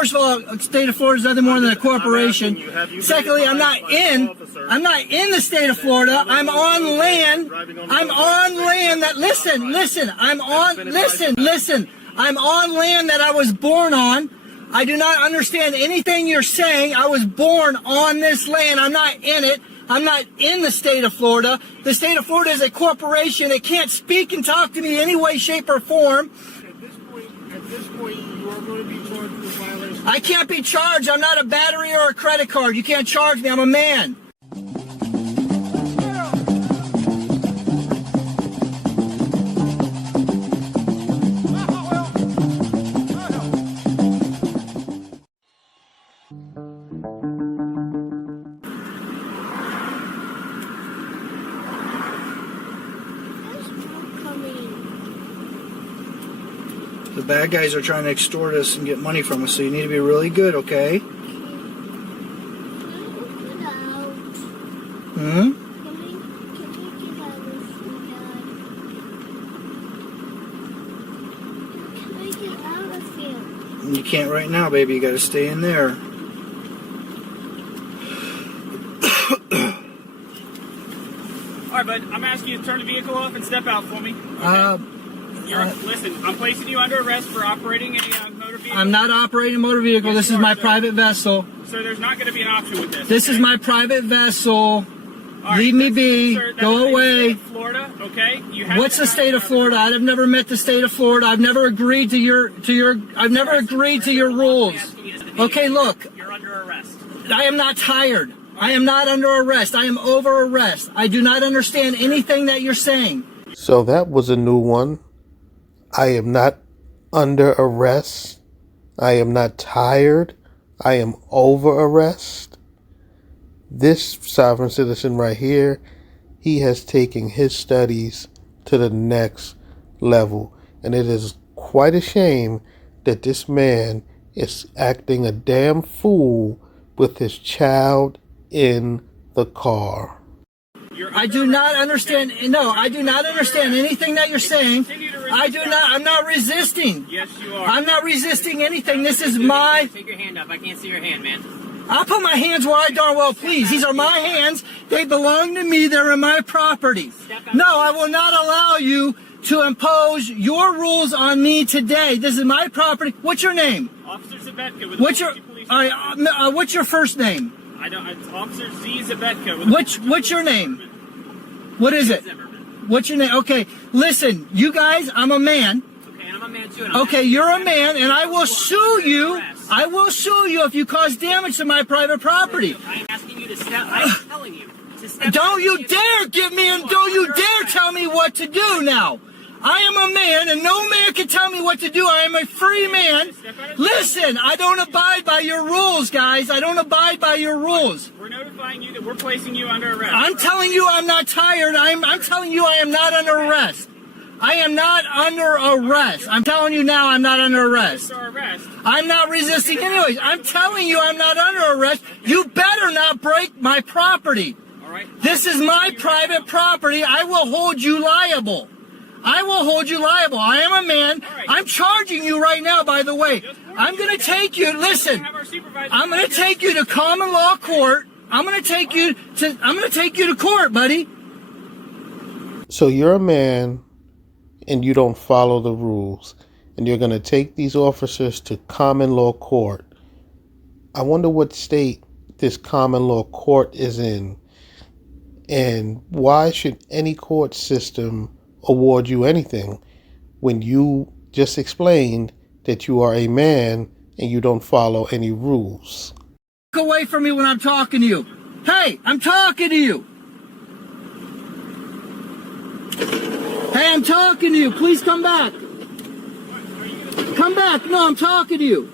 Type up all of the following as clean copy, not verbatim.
First of all, state of Florida is nothing more than a corporation. Secondly, I'm not in the state of Florida. I'm on land. I'm on land that, listen, I'm on land that I was born on. I do not understand anything you're saying. I was born on this land. I'm not in it. I'm not in the state of Florida. The state of Florida is a corporation. It can't speak and talk to me any way, shape, or form. At this point, you are going to be charged with violation. I can't be charged. I'm not a battery or a credit card. You can't charge me. I'm a man. The bad guys are trying to extort us and get money from us, so you need to be really good, okay? You can't right now, baby. You got to stay in there. All right, bud. I'm asking you to turn the vehicle off and step out for me. Okay? Listen, I'm placing you under arrest for operating a motor vehicle. I'm not operating a motor vehicle. Yes, this is my private vessel. Sir, there's not going to be an option with this. This is my private vessel. All Leave me be. Sir, Go away. Florida, okay? What's the state of Florida? I've never met the state of Florida. I've never agreed to your rules. Okay, look. You're under arrest. I am not tired. I am not under arrest. I am over arrest. I do not understand anything that you're saying. So that was a new one. I am not under arrest. I am not tired. I am over arrest. This sovereign citizen right here, he has taken his studies to the next level. And it is quite a shame that this man is acting a damn fool with his child in the car. I do not understand. No, I do not understand anything that you're saying. I'm not resisting. Yes, you are. I'm not resisting anything. This is my... Take your hand up. I can't see your hand, man. I'll put my hands where I darn well please. These are my hands. They belong to me. They're in my property. No, I will not allow you to impose your rules on me today. This is my property. What's your name? Officer Zabetka with What's the your... Police All right, what's your first name? I don't. It's Officer Z Zabetka with What's your name? What is it? What's your name? Okay, listen, you guys, I'm a man. Okay, and I'm a man too. Okay, you're a man, and I will sue you. I will sue you if you cause damage to my private property. I'm asking you to step. I'm telling you to step. Don't you dare give me and don't you dare tell me what to do now. I am a man, and no man can tell me what to do. I am a free man. Listen, I don't abide by your rules, guys. I don't abide by your rules. We're notifying you that we're placing you under arrest. I'm telling you I'm not tired. I'm telling you I am not under arrest. I am not under arrest. I'm telling you now I'm not under arrest. I'm not resisting anyways. I'm telling you I'm not under arrest. You better not break my property. This is my private property. I will hold you liable. I will hold you liable. I am a man. I'm charging you right now, by the way. I'm going to take you, listen, I'm going to take you to common law court. I'm going to take you to court, buddy. So you're a man and you don't follow the rules, and you're going to take these officers to common law court. I wonder what state this common law court is in, and why should any court system award you anything when you just explained that you are a man and you don't follow any rules. Look away from me when I'm talking to you. Hey, I'm talking to you. Hey, I'm talking to you. Please come back. Come back. No, I'm talking to you.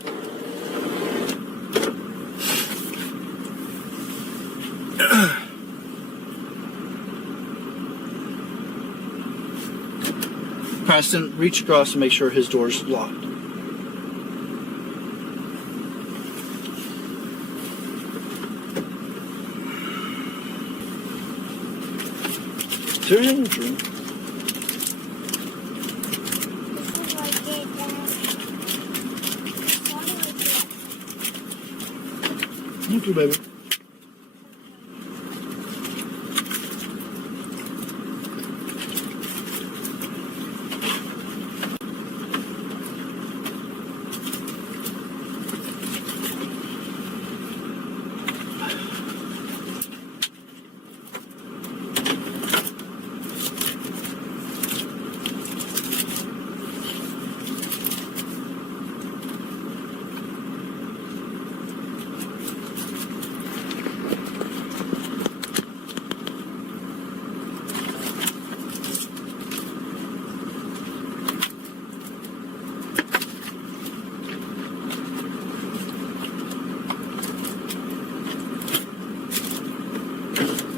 Preston, reach across and make sure his door's locked. Is there anything in the room? You too, baby.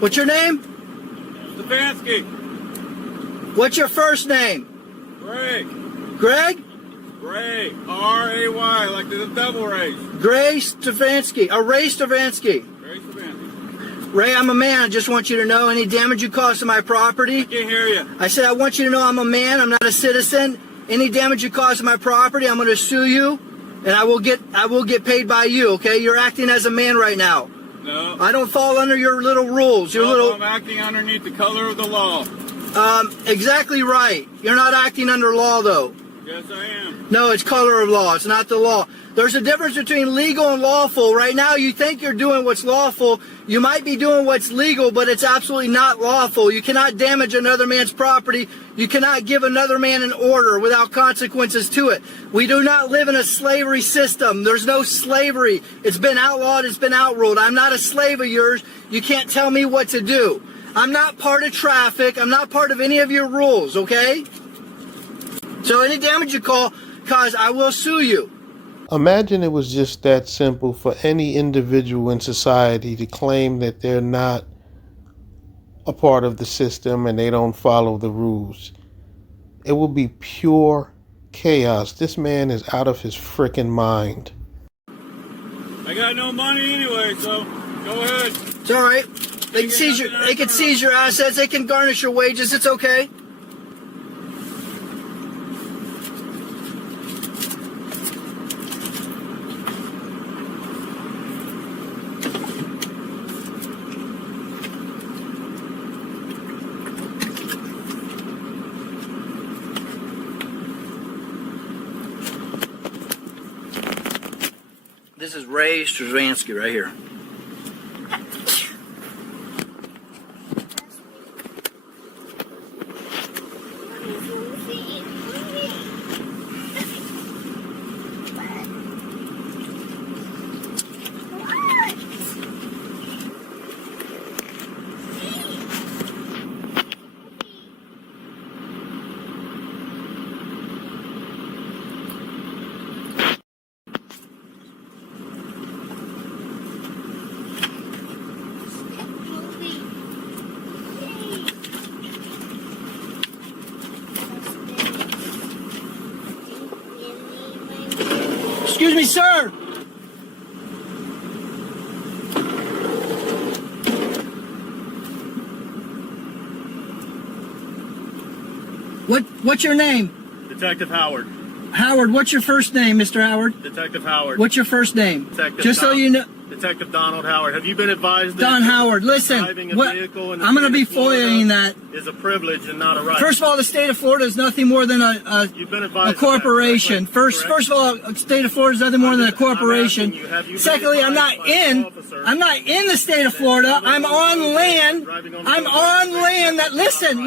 What's your name? Stefanski. What's your first name? Greg. Greg? Ray. R-A-Y, like the devil rays. Ray Stefanski. Ray Stefanski. Ray Stefanski. Ray, I'm a man. I just want you to know any damage you cause to my property. I can't hear you. I said I want you to know I'm a man. I'm not a citizen. Any damage you cause to my property, I'm going to sue you, and I will get paid by you. Okay? You're acting as a man right now. No. I don't fall under your little rules. Your little. I'm acting underneath the color of the law. Exactly right. You're not acting under law, though. Yes, I am. No, it's color of law. It's not the law. There's a difference between legal and lawful. Right now, you think you're doing what's lawful. You might be doing what's legal, but it's absolutely not lawful. You cannot damage another man's property. You cannot give another man an order without consequences to it. We do not live in a slavery system. There's no slavery. It's been outlawed. It's been outruled. I'm not a slave of yours. You can't tell me what to do. I'm not part of traffic. I'm not part of any of your rules, okay? So any damage you cause, I will sue you. Imagine it was just that simple for any individual in society to claim that they're not a part of the system and they don't follow the rules. It will be pure chaos. This man is out of his freaking mind. I got no money anyway, so go ahead. It's all right. They can seize your assets. They can garnish your wages. It's okay. This is Ray Stefanski right here. Excuse me, sir. What's your name? Detective Howard. Howard, what's your first name, Mr. Howard? Detective Howard. What's your first name? Detective Just so you know. Detective Donald Howard. Have you been advised that Don Howard, listen. driving a vehicle in the I'm going to be state of Florida foiling that. is a privilege and not a right? First of all, the state of Florida is nothing more than You've been advised a corporation. of that, correct? First of all, the state of Florida is nothing more than a corporation. Have you been Secondly, I'm not advised by an in. officer I'm not in the state of Florida. I'm on land. I'm on land that. Listen.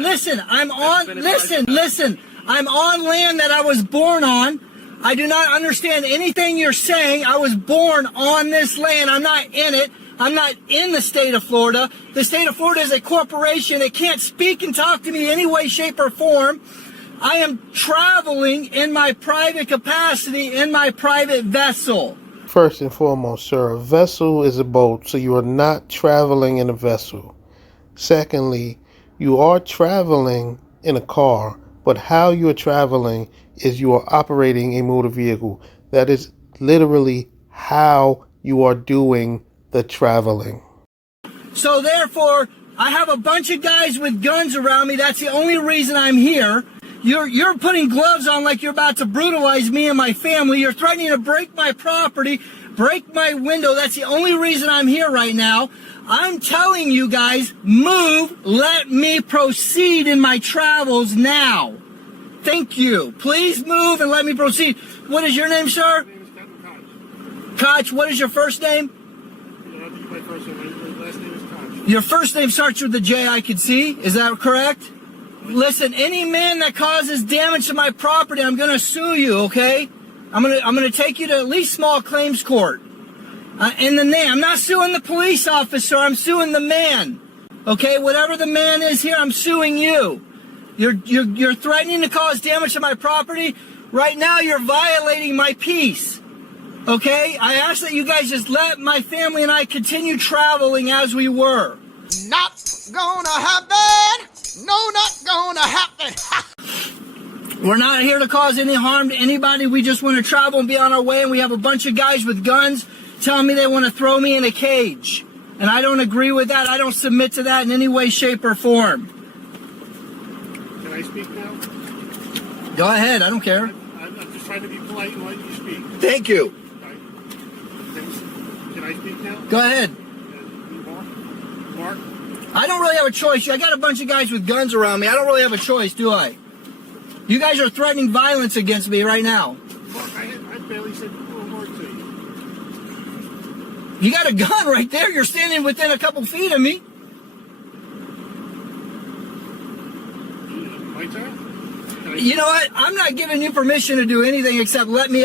I'm on land that I was born on. I do not understand anything you're saying. I was born on this land. I'm not in it. I'm not in the state of Florida. The state of Florida is a corporation. It can't speak and talk to me any way, shape, or form. I am traveling in my private capacity, in my private vessel. First and foremost, sir, a vessel is a boat, so you are not traveling in a vessel. Secondly, you are traveling in a car, but how you are traveling is you are operating a motor vehicle. That is literally how you are doing the traveling. So therefore, I have a bunch of guys with guns around me. That's the only reason I'm here. You're putting gloves on like you're about to brutalize me and my family. You're threatening to break my property. break my window. That's the only reason I'm here right now. I'm telling you guys, move, let me proceed in my travels now. Thank you. Please move and let me proceed. What is your name, sir? My name is Captain Koch. Koch, what is your first name? I'll give you my first name. My last name is Koch. Your first name starts with the J, I can see. Is that correct? Listen, any man that causes damage to my property, I'm going to sue you, okay? I'm going to take you to at least small claims court. In the name, I'm not suing the police officer, I'm suing the man. Okay, whatever the man is here, I'm suing you. You're threatening to cause damage to my property. Right now, you're violating my peace. Okay, I ask that you guys just let my family and I continue traveling as we were. Not gonna happen. No, not gonna happen. We're not here to cause any harm to anybody. We just want to travel and be on our way. And we have a bunch of guys with guns telling me they want to throw me in a cage. And I don't agree with that. I don't submit to that in any way, shape, or form. Can I speak now? Go ahead. I don't care. I'm just trying to be polite and let you speak. Thank you. Right? Can I speak now? Go ahead. Mark? I don't really have a choice. I got a bunch of guys with guns around me. I don't really have a choice, do I? You guys are threatening violence against me right now. Mark, I barely said a word to you. You got a gun right there. You're standing within a couple feet of me. My turn? You know what? I'm not giving you permission to do anything except let me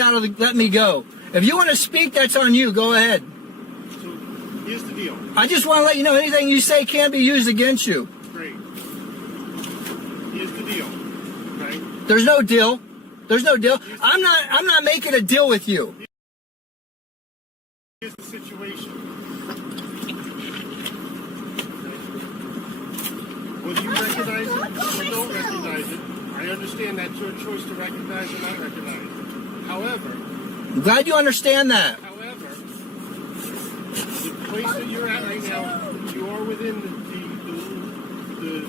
go. If you want to speak, that's on you. Go ahead. So, here's the deal. I just want to let you know anything you say can be used against you. Great. Here's the deal. Right? There's no deal. There's no deal. I'm not making a deal with you. Here's the situation. Whether you recognize it or don't recognize it, I understand that's your choice to recognize or not recognize it. However, I'm glad you understand that. However, the place that you're at right now, you are within the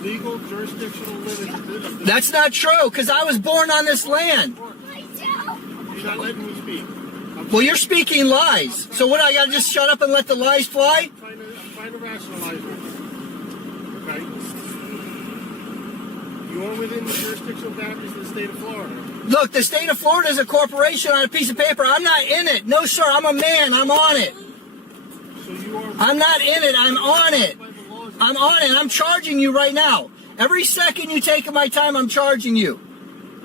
legal jurisdictional limits of the... That's not true, because I was born on this land. You're not letting me speak. Well, you're speaking lies. So what, I got to just shut up and let the lies fly? I'm trying to rationalize it. Okay? You are within the jurisdictional boundaries of the state of Florida. Look, the state of Florida is a corporation on a piece of paper. I'm not in it. No, sir, I'm a man. I'm on it. So you are... I'm not in it. I'm on it. I'm on it. I'm charging you right now. Every second you take of my time, I'm charging you.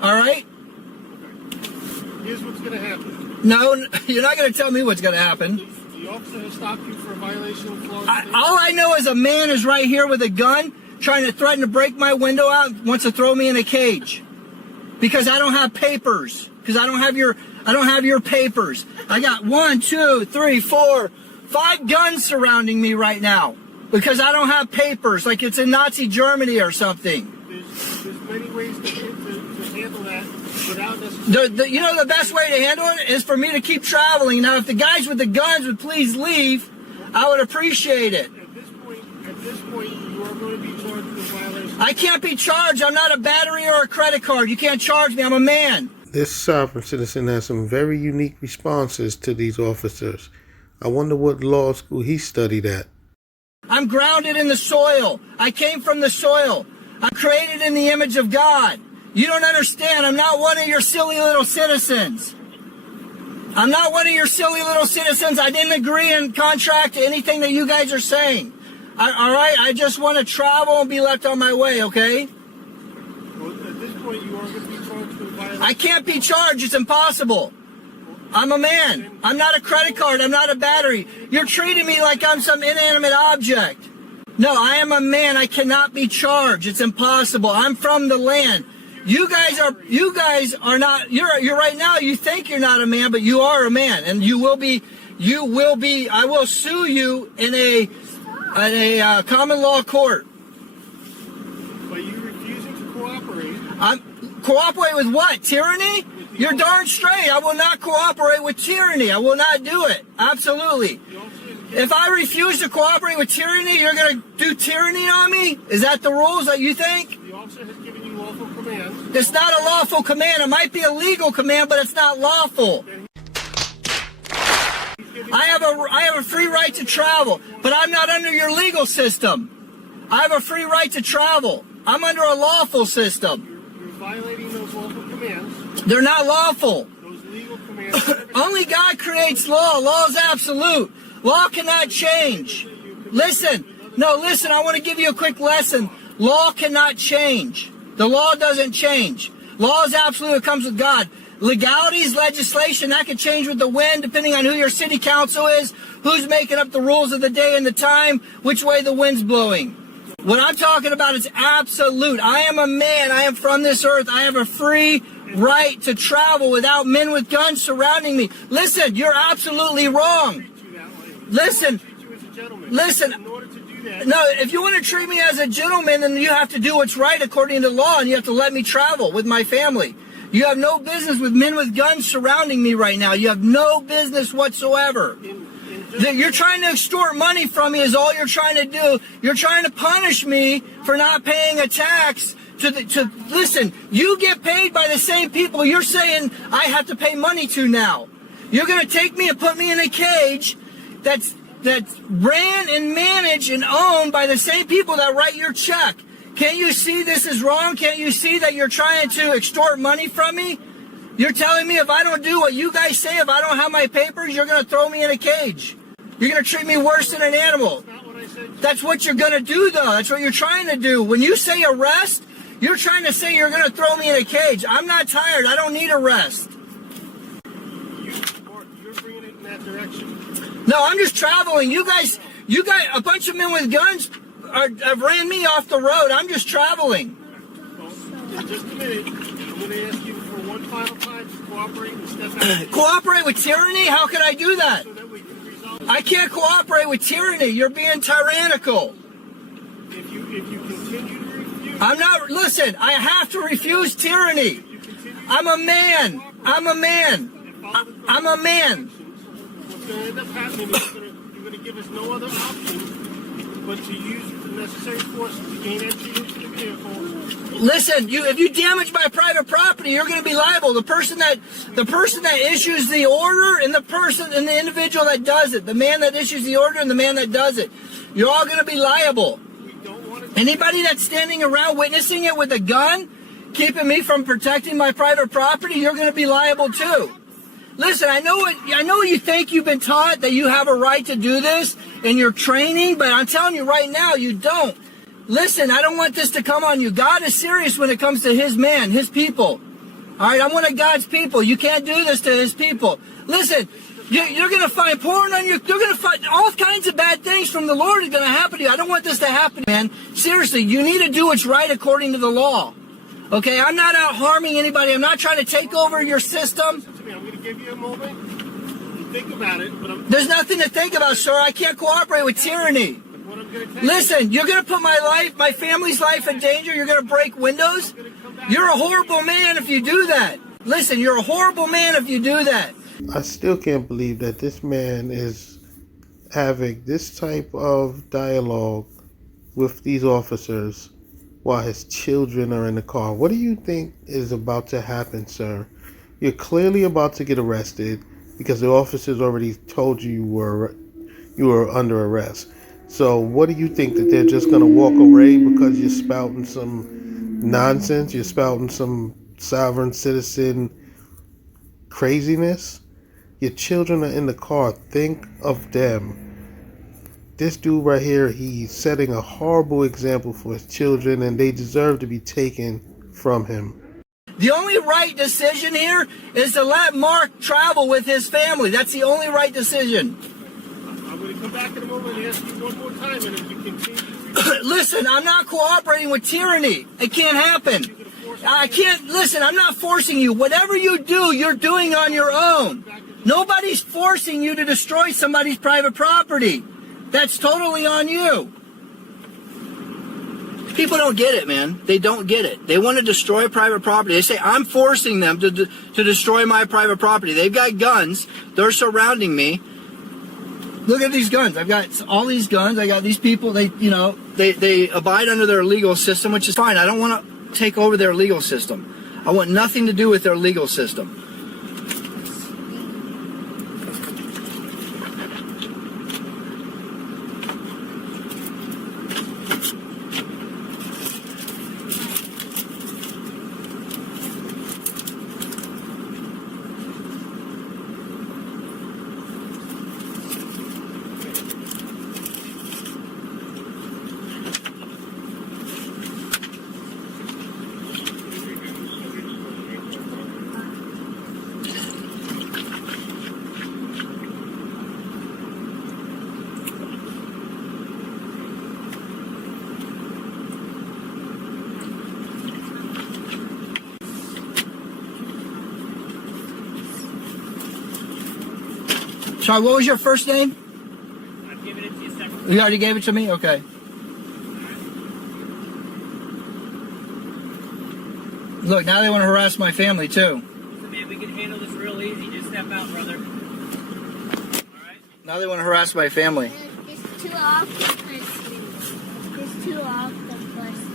All right? Okay. Here's what's going to happen. No, you're not going to tell me what's going to happen. The officer has stopped you for a violation of Florida state. All I know is a man is right here with a gun trying to threaten to break my window out, wants to throw me in a cage. Because I don't have papers. Because I don't have your papers. I got 1, 2, 3, 4, 5 guns surrounding me right now. Because I don't have papers, like it's in Nazi Germany or something. There's many ways to handle that without necessarily... You know the best way to handle it is for me to keep traveling. Now, if the guys with the guns would please leave, I would appreciate it. At this point, you are going to be charged with violation. I can't be charged. I'm not a battery or a credit card. You can't charge me. I'm a man. This sovereign citizen has some very unique responses to these officers. I wonder what law school he studied at. I'm grounded in the soil. I came from the soil. I'm created in the image of God. You don't understand. I'm not one of your silly little citizens. I'm not one of your silly little citizens. I didn't agree in contract to anything that you guys are saying. All right? I just want to travel and be left on my way, okay? Well, at this point, you are going to be charged with violation. I can't be charged. It's impossible. I'm a man. I'm not a credit card. I'm not a battery. You're treating me like I'm some inanimate object. No, I am a man. I cannot be charged. It's impossible. I'm from the land. You guys are not, you're right now, you think you're not a man, but you are a man. And you will be, I will sue you in a common law court. But you refusing to cooperate. Cooperate with what? Tyranny? You're darn straight. I will not cooperate with tyranny. I will not do it. Absolutely. If I refuse to cooperate with tyranny, you're going to do tyranny on me? Is that the rules that you think? The officer has given you lawful commands. It's not a lawful command. It might be a legal command, but it's not lawful. I have a free right to travel, but I'm not under your legal system. I have a free right to travel. I'm under a lawful system. You're violating those lawful commands. They're not lawful. Those legal commands. Only God creates law. Law is absolute. Law cannot change. Listen, I want to give you a quick lesson. Law cannot change. The law doesn't change. Law is absolute. It comes with God. Legalities, legislation, that can change with the wind, depending on who your city council is, who's making up the rules of the day and the time, which way the wind's blowing. What I'm talking about is absolute. I am a man. I am from this earth. I have a free right to travel without men with guns surrounding me. Listen, you're absolutely wrong. Listen. No, if you want to treat me as a gentleman, then you have to do what's right according to law, and you have to let me travel with my family. You have no business with men with guns surrounding me right now. You have no business whatsoever. You're trying to extort money from me is all you're trying to do. You're trying to punish me for not paying a tax. Listen, you get paid by the same people you're saying I have to pay money to now. You're going to take me and put me in a cage that's ran and managed and owned by the same people that write your check. Can't you see this is wrong? Can't you see that you're trying to extort money from me? You're telling me if I don't do what you guys say, if I don't have my papers, you're going to throw me in a cage. You're going to treat me worse than an animal. That's what you're going to do, though. That's what you're trying to do. When you say arrest, you're trying to say you're going to throw me in a cage. I'm not tired. I don't need arrest. You're bringing it in that direction. No, I'm just traveling. You guys, a bunch of men with guns have ran me off the road. I'm just traveling. Well, in just a minute, I'm going to ask you for one final time to cooperate and step out. Cooperate with tyranny? How can I do that? So that we can resolve it. I can't cooperate with tyranny. You're being tyrannical. If you continue to refuse... I'm not... Listen, I have to refuse tyranny. I'm a man. I'm a man. I'm a man. What's going to end up happening is you're going to give us no other option but to use the necessary force to gain entry into the vehicle. Listen, if you damage my private property, you're going to be liable. The person that issues the order and the individual that does it, the man that issues the order and the man that does it, you're all going to be liable. Anybody that's standing around witnessing it with a gun, keeping me from protecting my private property, you're going to be liable too. Listen, I know you think you've been taught that you have a right to do this in your training, but I'm telling you right now, you don't. Listen, I don't want this to come on you. God is serious when it comes to his man, his people. All right, I'm one of God's people. You can't do this to his people. Listen, you're going to find porn on your... You're going to find all kinds of bad things from the Lord is going to happen to you. I don't want this to happen, man. Seriously, you need to do what's right according to the law. Okay, I'm not out harming anybody. I'm not trying to take over your system. I'm going to give you a moment to think about it. But There's nothing to think about, sir. I can't cooperate with tyranny. Listen, you're going to put my life, my family's life in danger. You're going to break windows. You're a horrible man if you do that. Listen, you're a horrible man if you do that. I still can't believe that this man is having this type of dialogue with these officers while his children are in the car. What do you think is about to happen, sir? You're clearly about to get arrested because the officers already told you you were under arrest. So what do you think, that they're just going to walk away because you're spouting some nonsense? You're spouting some sovereign citizen craziness? Your children are in the car. Think of them. This dude right here, he's setting a horrible example for his children, and they deserve to be taken from him. The only right decision here is to let Mark travel with his family. That's the only right decision. I'm going to come back in a moment and ask you one more time, and if you continue... Listen, I'm not cooperating with tyranny. It can't happen. I can't... Listen, I'm not forcing you. Whatever you do, you're doing on your own. Nobody's forcing you to destroy somebody's private property. That's totally on you. People don't get it, man. They don't get it. They want to destroy private property. They say, I'm forcing them to destroy my private property. They've got guns. They're surrounding me. Look at these guns. I've got all these guns. I got these people. They abide under their legal system, which is fine. I don't want to take over their legal system. I want nothing to do with their legal system. Sorry, what was your first name? I've given it to you second. You already gave it to me? Okay. Look, now they want to harass my family, too. Listen, man, we can handle this real easy. Just step out, brother. All right? Now they want to harass my family. It's too off the person. It's too off the person.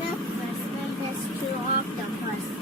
The person is too off the person.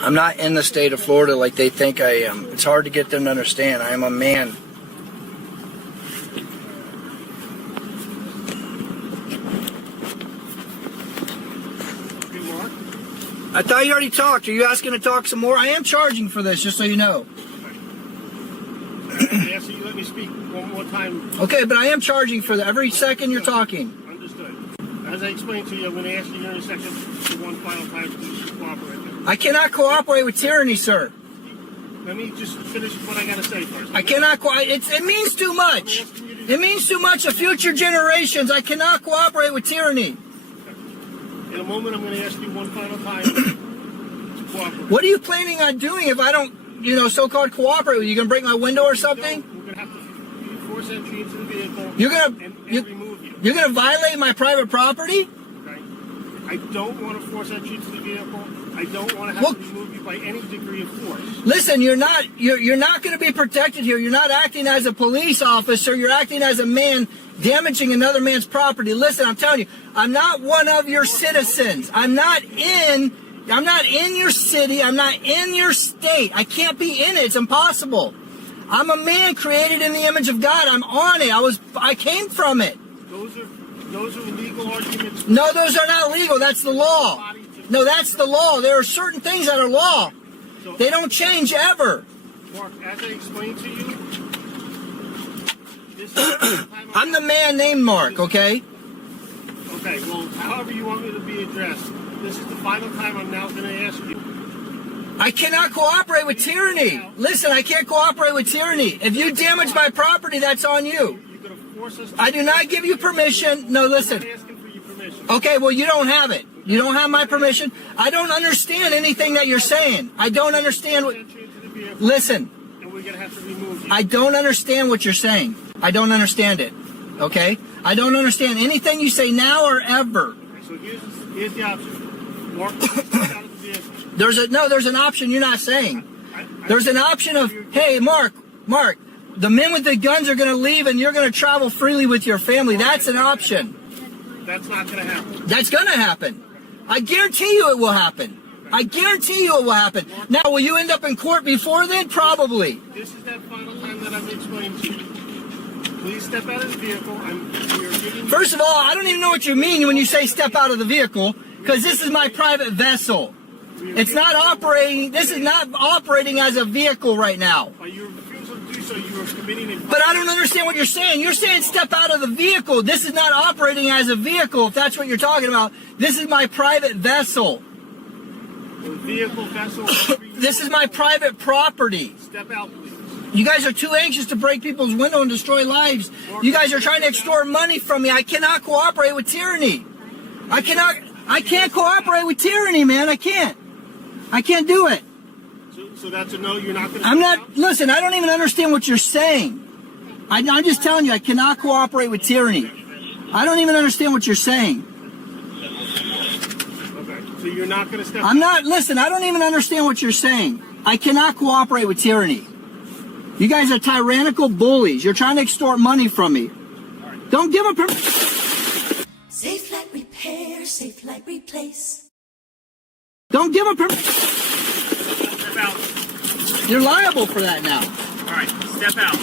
I'm not in the state of Florida like they think I am. It's hard to get them to understand. I am a man. I thought you already talked. Are you asking to talk some more? I am charging for this, just so you know. Yeah, so you let me speak one more time. Okay, but I am charging for that. Every second you're talking. Understood. As I explained to you, I'm going to ask you here in a second for one final time to cooperate. I cannot cooperate with tyranny, sir. Let me just finish what I got to say first. I cannot it means too much. It means too much of future generations. I cannot cooperate with tyranny. In a moment, I'm going to ask you one final time to cooperate. What are you planning on doing if I don't, so-called cooperate with you? You going to break my window or something? We're going to have to force entry into the vehicle You're going and to remove you. You're going to violate my private property? Okay? I don't want to force entry into the vehicle. I don't want to have to remove you by any degree of force. Listen, you're not going to be protected here. You're not acting as a police officer. You're acting as a man damaging another man's property. Listen, I'm telling you, I'm not one of your citizens. I'm not in your city. I'm not in your state. I can't be in it. It's impossible. I'm a man created in the image of God. I'm on it. I came from it. Those are legal arguments. No, those are not legal. That's the law. No, that's the law. There are certain things that are law. They don't change ever. Mark, as I explained to you, this is the time I'm the man named Mark, okay? Okay, well, however you want me to be addressed, this is the final time I'm now going to ask you. I cannot cooperate with tyranny. Listen, I can't cooperate with tyranny. If you damage my property, that's on you. You're going to force us to... I do not give you permission. No, listen. I'm not asking for your permission. Okay, well, you don't have it. You don't have my permission. I don't understand anything that you're saying. I don't understand what... Listen. And we're going to have to remove you. I don't understand what you're saying. I don't understand it. Okay? I don't understand anything you say now or ever. Okay, so here's the option. Mark, step out of the vehicle. There's an option you're not saying. There's an option of, hey, Mark, the men with the guns are going to leave and you're going to travel freely with your family. That's an option. That's not going to happen. That's going to happen. I guarantee you it will happen. I guarantee you it will happen. Now, will you end up in court before then? Probably. This is that final time that I've explained to you. Please step out of the vehicle. First of all, I don't even know what you mean when you say step out of the vehicle, because this is my private vessel. It's not operating. This is not operating as a vehicle right now. By your refusal to do so, you are committing a... But I don't understand what you're saying. You're saying step out of the vehicle. This is not operating as a vehicle, if that's what you're talking about. This is my private vessel. The vehicle vessel... This is my private property. Step out, please. You guys are too anxious to break people's window and destroy lives. You guys are trying to extort money from me. I cannot cooperate with tyranny. I can't cooperate with tyranny, man. I can't do it. So that's a no, you're not going to... I'm not... Listen, I don't even understand what you're saying. I'm just telling you, I cannot cooperate with tyranny. I don't even understand what you're saying. Okay, so you're not going to step... Listen, I don't even understand what you're saying. I cannot cooperate with tyranny. You guys are tyrannical bullies. You're trying to extort money from me. Right. Don't give them Safe like repair, safe like replace. Don't give them Step out. You're liable for that now. All right, step out.